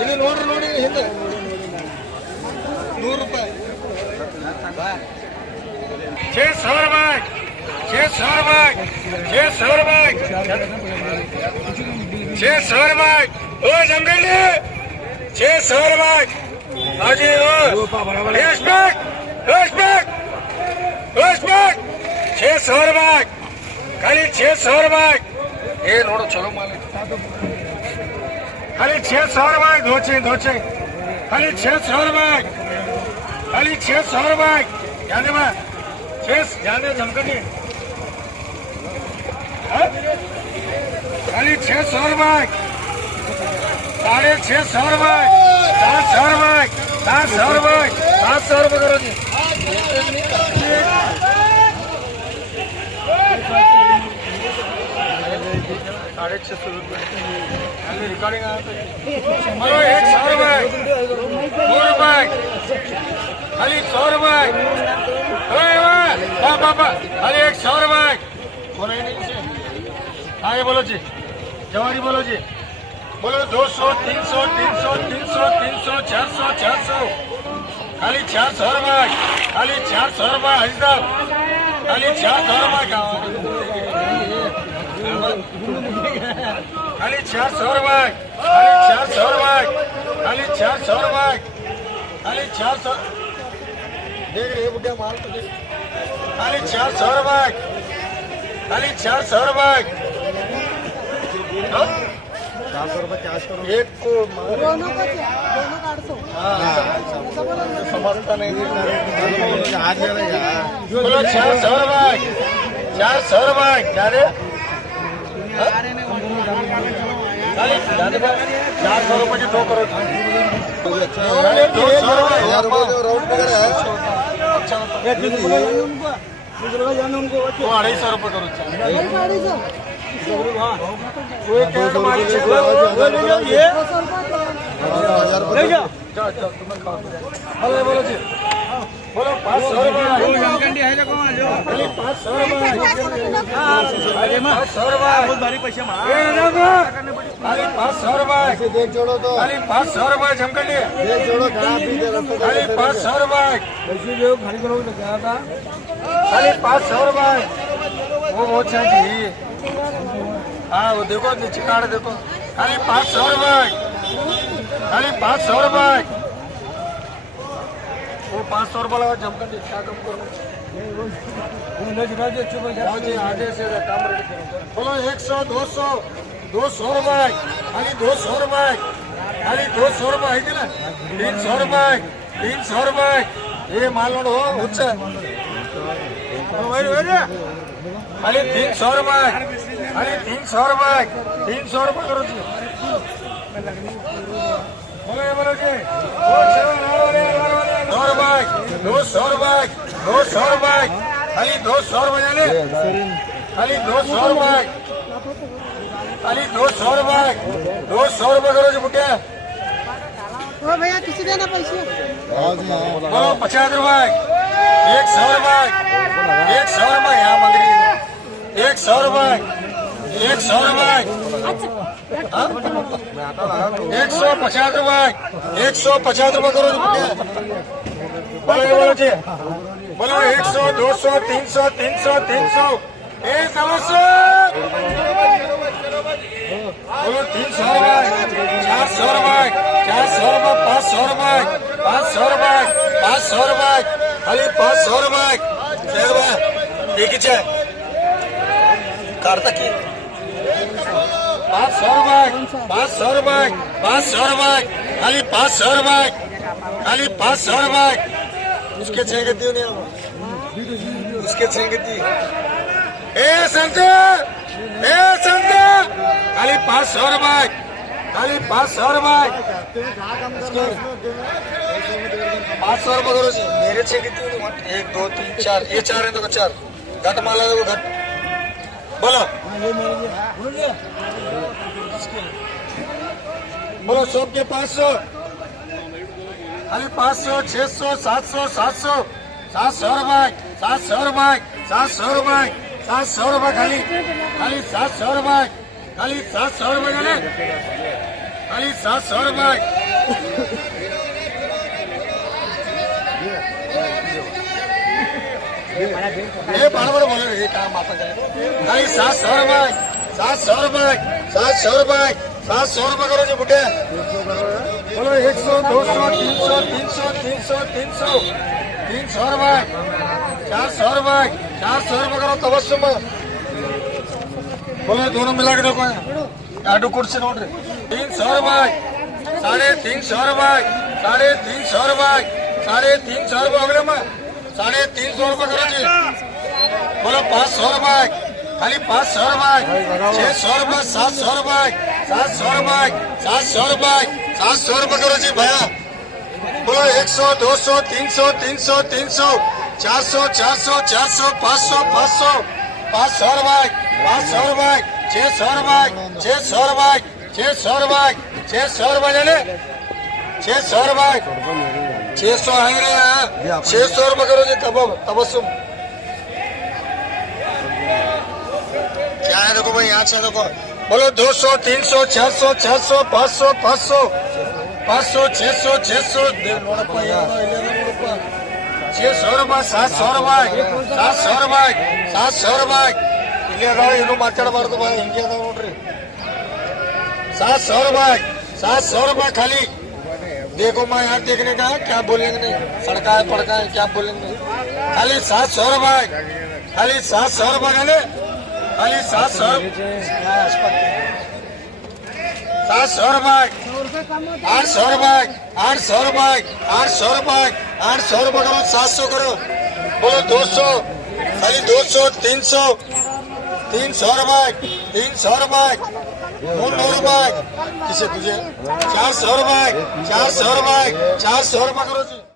ಇಲ್ಲಿ ನೋಡಿ ಹಿಂದೆ ₹100 ₹6,000 ₹6,000 ओ जमगंडी ₹6,000 हाजी ₹6,000 खाली ₹6,000 ये नोड़ो चलो माल खाली ₹6,000 धोचे खाली ₹6,000 खाली ₹6,000 जाने में जाने जमकनी खाली ₹6,000 ₹6,500 ₹7,000 करो जी ₹650 रिकॉर्डिंग ₹100 खाली ₹100 खाली ₹100 हाँ ये बोलो जी जवानी बोलो जी बोलो 200 300 400 खाली ₹400 खाली ₹400 हजदार खाली ₹400 खाली ₹400 खाली ₹400 देख रहे बुढ़िया माल तो खाली ₹400 खाली ₹400 कैश करो एक को दोनों समझता नहीं बोलो ₹400 क्या रे ₹400 की 2 करो ₹250 करो बोलो जी बोलो ₹500 बहुत भारी पैसे खाली ₹500 देख जोड़ो तो खाली ₹500 जमकंडी देख जोड़ो खाली ₹500 खाली करो तो क्या था खाली ₹500 वो बहुत चाहिए हाँ वो देखो नीचे कार्ड देखो खाली ₹500 खाली ₹500 वो ₹500 लगा जमकंडी क्या कम करो आगे से काम बोलो 100 200 ₹200 खाली ₹200 खाली ₹200 है ना ₹300 ये माल नोड़ हो मुझसे खाली ₹300 खाली ₹300 करो जी बोलो जी ₹200 खाली ₹200 जाने खाली ₹200 खाली ₹200 करो जी बुटिया भैया किसी देना पैसे बोलो ₹50 ₹100 यहाँ मंगरी ₹100 ₹150 करो जी बोलो जी बोलो 100 200 300 300 बोलो ₹300 ₹400 ₹500 खाली ₹500 ठीक है कार तक ₹500 खाली ₹500 उसके छेंगती नहीं उसके छेंगती संत खाली ₹500 खाली ₹500 करो जी मेरे छेंगती 1 2 3 4 ये 4 है तो 4 घट माला देखो घट बोलो बोलो 100 के 500 खाली 500 600 700 700 700 रुपये 700 रुपये 700 रुपये 700 रुपये खाली खाली 700 रुपये खाली 700 रुपये झाले खाली 700 रुपये हे बरोबर बोल हे काम आता खाली 700 रुपये 700 रुपये 700 रुपये 700 रुपये करो जी बुढ़े बोलो 100 200 300 300 300 300 300 रुपये 400 रुपये 400 रुपये करो तबस्सुम बोलो दोनों मिला के देखो आडू कुर्सी नोट 300 रुपये 350 रुपये 350 रुपये 350 रुपये अगले में 350 रुपये करो जी बोलो 500 रुपये खाली 500 रुपये 600 रुपये 700 रुपये 700 रुपये 700 रुपये 700 रुपये करो जी भैया बोलो 100 200 300 300 300 400 400 400 500 500 500 रुपये 500 रुपये 600 रुपये 600 रुपये 600 रुपये 600 रुपये जाने 600 रुपये 600 है रे 600 रुपये करो जी तबस्सुम क्या है देखो भाई यहाँ से देखो बोलो 200 300 400 400 500 500 500 600 600 600 रुपये 700 रुपये 700 रुपये 700 रुपये इन्हें माताडबारದು भाई हिंगे नोड्री 700 रुपये 700 रुपये खाली देखो मैं यहाँ देखने का क्या बोलेंगे नहीं सड़का है पड़का है क्या बोलेंगे खाली 700 रुपये खाली 700 रुपये खाली खाली 700 700 रुपये 800 रुपये 800 रुपये 800 रुपये 800 रुपये करो 700 करो बोलो 200 खाली 200 300 300 रुपये 300 रुपये 300 रुपये किसे तुझे 400 रुपये 400 रुपये 400 रुपये करो जी